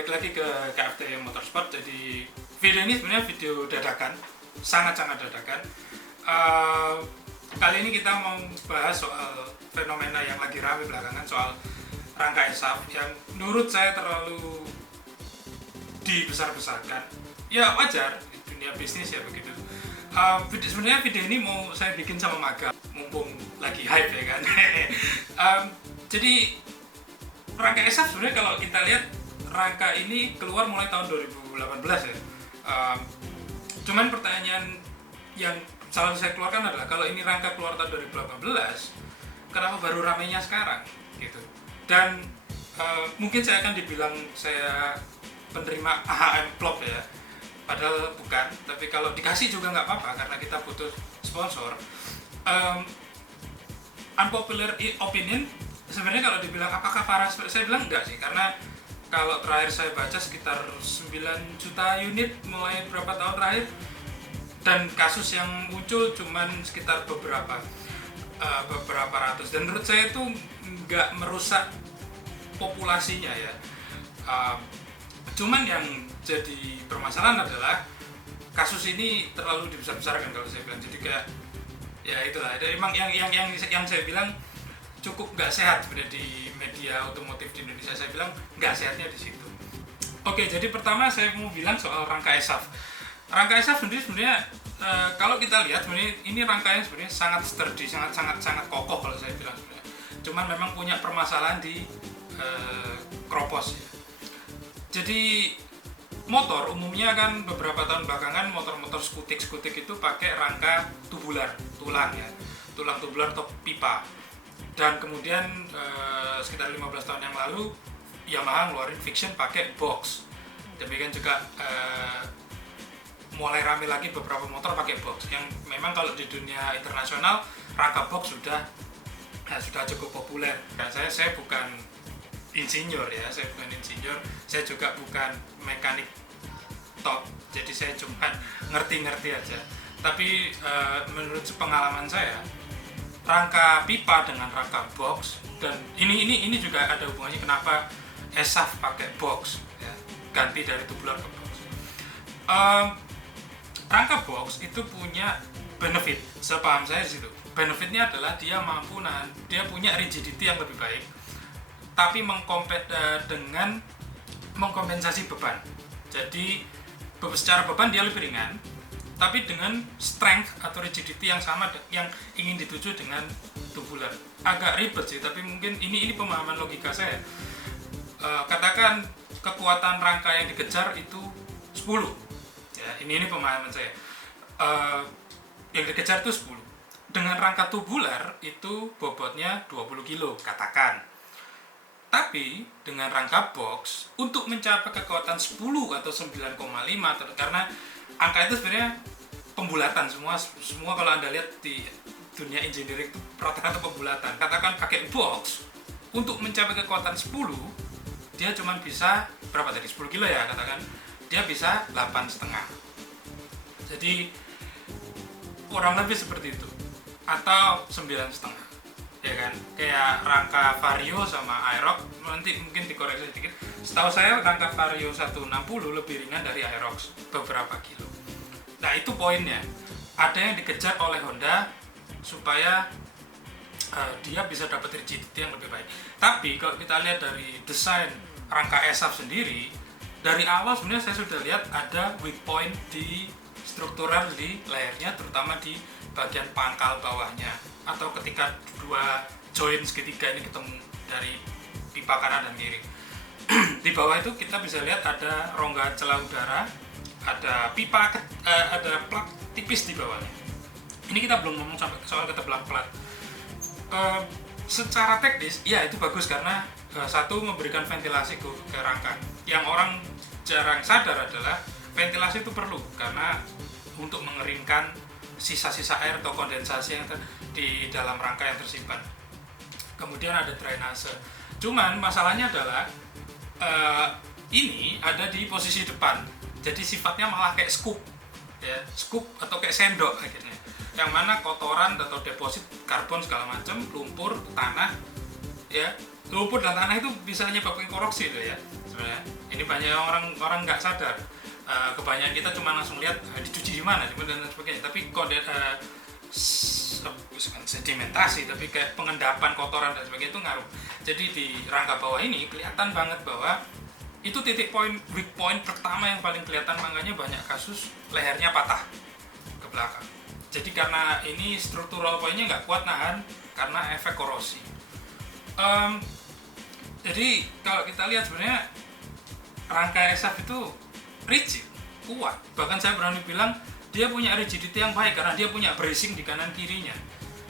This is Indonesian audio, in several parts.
balik lagi ke KFT Motorsport. Jadi video ini sebenarnya video dadakan, sangat-sangat dadakan. Kali ini kita mau bahas soal fenomena yang lagi ramai belakangan, soal rangka ESAF yang menurut saya terlalu dibesar-besarkan. Ya wajar, di dunia bisnis ya begitu. Sebenarnya video ini mau saya bikin sama Maga, mumpung lagi hype ya kan. Jadi rangka ESAF sebenarnya kalau kita lihat rangka ini keluar mulai tahun 2018 ya. Cuman pertanyaan yang selalu saya keluarkan adalah kalau ini rangka keluar tahun 2018, kenapa baru ramainya sekarang gitu. Dan mungkin saya akan dibilang saya penerima AHM Plop ya, padahal bukan. Tapi kalau dikasih juga nggak apa-apa karena kita butuh sponsor. Unpopular opinion, sebenarnya kalau dibilang apakah parah, saya bilang enggak sih, karena kalau terakhir saya baca sekitar 9 juta unit mulai beberapa tahun terakhir, dan kasus yang muncul cuman sekitar beberapa ratus, dan menurut saya itu nggak merusak populasinya ya. Cuman yang jadi permasalahan adalah kasus ini terlalu dibesar-besarkan kalau saya bilang. Jadi kayak ya itulah, emang yang saya bilang cukup nggak sehat sebenarnya di media otomotif di Indonesia. Saya bilang nggak sehatnya di situ. Oke, jadi pertama saya mau bilang soal rangka ESAF. Rangka ESAF sebenarnya kalau kita lihat sebenarnya ini rangkanya sebenarnya sangat sturdy, sangat kokoh kalau saya bilang sebenarnya. Cuman memang punya permasalahan di kropos ya. Jadi motor umumnya kan beberapa tahun belakangan motor-motor skutik itu pakai rangka tubular, tulang tubular atau pipa. Dan kemudian sekitar 15 tahun yang lalu Yamaha ngeluarin Fiction pakai box. Demikian juga mulai rame lagi beberapa motor pakai box, yang memang kalau di dunia internasional rangka box sudah cukup populer. Dan saya bukan insinyur ya, saya juga bukan mekanik top, jadi saya cuma ngerti aja. Tapi menurut pengalaman saya, rangka pipa dengan rangka box, dan ini juga ada hubungannya kenapa ESAF pakai box ya, ganti dari tubular ke box. Rangka box itu punya benefit, sepaham saya di situ. Benefitnya adalah dia dia punya rigidity yang lebih baik, tapi dengan mengkompensasi beban. Jadi secara beban dia lebih ringan, tapi dengan strength atau rigidity yang sama yang ingin dituju dengan tubular. Agak ribet sih, tapi mungkin ini pemahaman logika saya. Katakan kekuatan rangka yang dikejar itu 10 ya, ini pemahaman saya. Yang dikejar itu 10. Dengan rangka tubular itu bobotnya 20 kilo katakan. Tapi dengan rangka box untuk mencapai kekuatan 10 atau 9,5, karena angka itu sebenarnya pembulatan semua kalau Anda lihat di dunia engineering itu rata-rata pembulatan. Katakan pakai box untuk mencapai kekuatan 10, dia cuma bisa berapa tadi, 10 kilo ya katakan, dia bisa 8,5. Jadi kurang lebih seperti itu, atau 9,5 ya kan, kayak rangka Vario sama Aerox. Nanti mungkin dikoreksi sedikit, setahu saya rangka Vario 160 lebih ringan dari Aerox beberapa kilo. Nah itu poinnya, ada yang dikejar oleh Honda supaya dia bisa dapat rigidity yang lebih baik. Tapi kalau kita lihat dari desain rangka ESAF sendiri, dari awal sebenarnya saya sudah lihat ada weak point di struktural di layarnya, terutama di bagian pangkal bawahnya, atau ketika dua join segitiga ini ketemu dari pipa kanan dan kiri. Di bawah itu kita bisa lihat ada rongga celah udara, ada pipa, ada plat tipis di bawahnya. Ini kita belum ngomong sampai soal ketebalan plat. Secara teknis ya itu bagus karena satu, memberikan ventilasi ke rangka. Yang orang jarang sadar adalah ventilasi itu perlu karena untuk mengeringkan sisa-sisa air atau kondensasi yang di dalam rangka yang tersimpan. Kemudian ada drainase. Cuman masalahnya adalah ini ada di posisi depan. Jadi sifatnya malah kayak scoop ya, scoop atau kayak sendok akhirnya. Yang mana kotoran atau deposit karbon segala macam, lumpur, tanah ya, lumpur dan tanah itu bisa nyebabkan korupsi itu ya sebenarnya. Ini banyak orang nggak sadar. Kebanyakan kita cuma langsung lihat dicuci di mana dan sebagainya, tapi bukan sedimentasi, tapi kayak pengendapan kotoran dan sebagainya itu ngaruh. Jadi di rangka bawah ini kelihatan banget bahwa itu titik poin, weak point pertama yang paling kelihatan, makanya banyak kasus lehernya patah ke belakang. Jadi karena ini struktural poinnya nggak kuat nahan karena efek korosi. Jadi kalau kita lihat sebenarnya rangka SF itu rigid, kuat. Bahkan saya berani bilang dia punya rigidity yang baik karena dia punya bracing di kanan kirinya.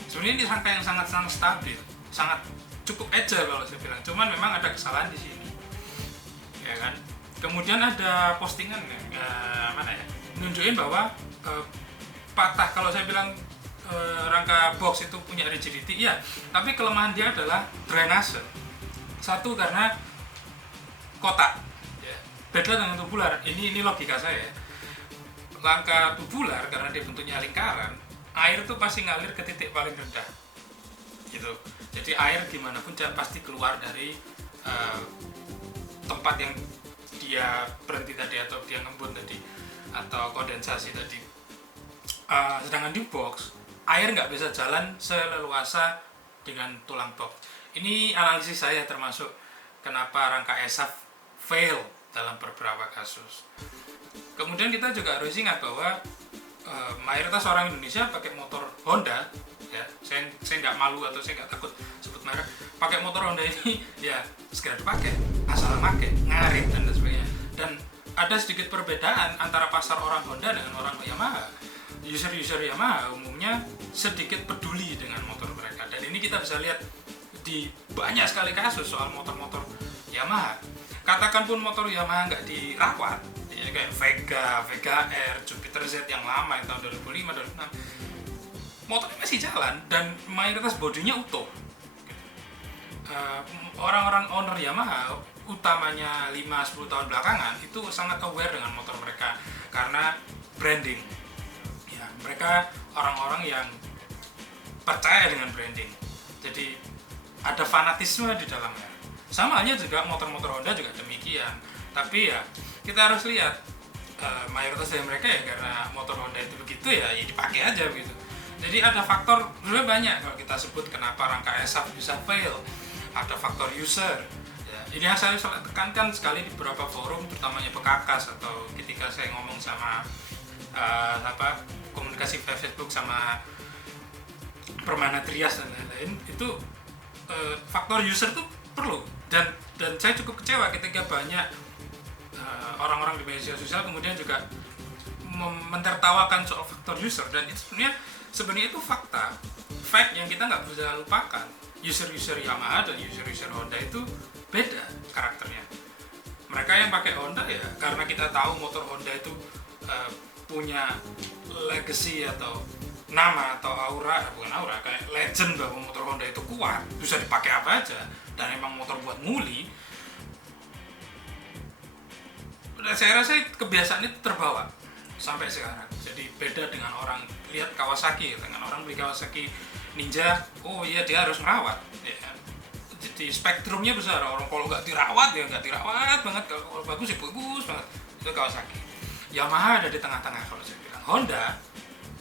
Sebenarnya ini rangka yang sangat stabil, sangat cukup agile kalau saya bilang. Cuman memang ada kesalahan di sini, ya kan. Kemudian ada postingan nunjukin bahwa patah, kalau saya bilang rangka box itu punya rigidity, iya. Tapi kelemahan dia adalah drainase. Satu karena kotak. Beda dengan tubular, ini logika saya. Rangka tubular karena dia bentuknya lingkaran, air tuh pasti ngalir ke titik paling rendah gitu. Jadi air gimana pun pasti keluar dari tempat yang dia berhenti tadi atau dia ngembun tadi atau kondensasi tadi. Sedangkan di box, air nggak bisa jalan seleluasa dengan tulang box. Ini analisis saya, termasuk kenapa rangka ESAF fail dalam beberapa kasus. Kemudian kita juga harus ingat bahwa mayoritas orang Indonesia pakai motor Honda, ya. Saya nggak malu atau saya nggak takut sebut merek. Pakai motor Honda ini ya segera dipakai, asal pakai, ngarit dan sebagainya. Dan ada sedikit perbedaan antara pasar orang Honda dengan orang Yamaha. User Yamaha umumnya sedikit peduli dengan motor mereka, dan ini kita bisa lihat di banyak sekali kasus soal motor-motor Yamaha. Katakan pun motor Yamaha nggak dirawat, ya, kayak Vega R, Jupiter Z yang lama yang tahun 2005, 2006, motornya masih jalan dan mayoritas bodinya utuh. Orang-orang owner Yamaha, utamanya 5-10 tahun belakangan, itu sangat aware dengan motor mereka karena branding. Ya, mereka orang-orang yang percaya dengan branding. Jadi ada fanatisme di dalamnya. Sama halnya juga motor-motor Honda juga demikian. Tapi ya kita harus lihat mayoritas dari mereka ya karena motor Honda itu begitu ya dipakai aja gitu. Jadi ada faktor sebenarnya banyak kalau kita sebut kenapa rangka ESAF bisa fail. Ada faktor user. Ya, ini yang saya tekankan sekali di beberapa forum, terutamanya Bekakas atau ketika saya ngomong sama komunikasi Facebook sama Permana Trias dan lain-lain, itu faktor user itu perlu. Dan saya cukup kecewa ketika banyak orang-orang di media sosial kemudian juga mentertawakan soal faktor user, dan itu sebenarnya itu fact yang kita nggak bisa lupakan. User Yamaha dan user Honda itu beda karakternya. Mereka yang pakai Honda ya karena kita tahu motor Honda itu punya legacy atau nama atau bukan aura, kayak legend bahwa motor Honda itu kuat, bisa dipakai apa aja, dan emang motor buat nguli. Saya rasa kebiasaan itu terbawa sampai sekarang. Jadi beda dengan orang lihat Kawasaki, dengan orang beli Kawasaki Ninja, oh iya dia harus merawat. Ya. Jadi spektrumnya besar. Orang kalau nggak dirawat ya nggak dirawat banget, kalau bagus ya bagus banget. Itu Kawasaki. Yamaha ada di tengah-tengah kalau saya bilang. Honda,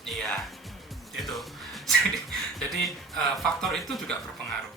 iya. Itu. Jadi faktor itu juga berpengaruh.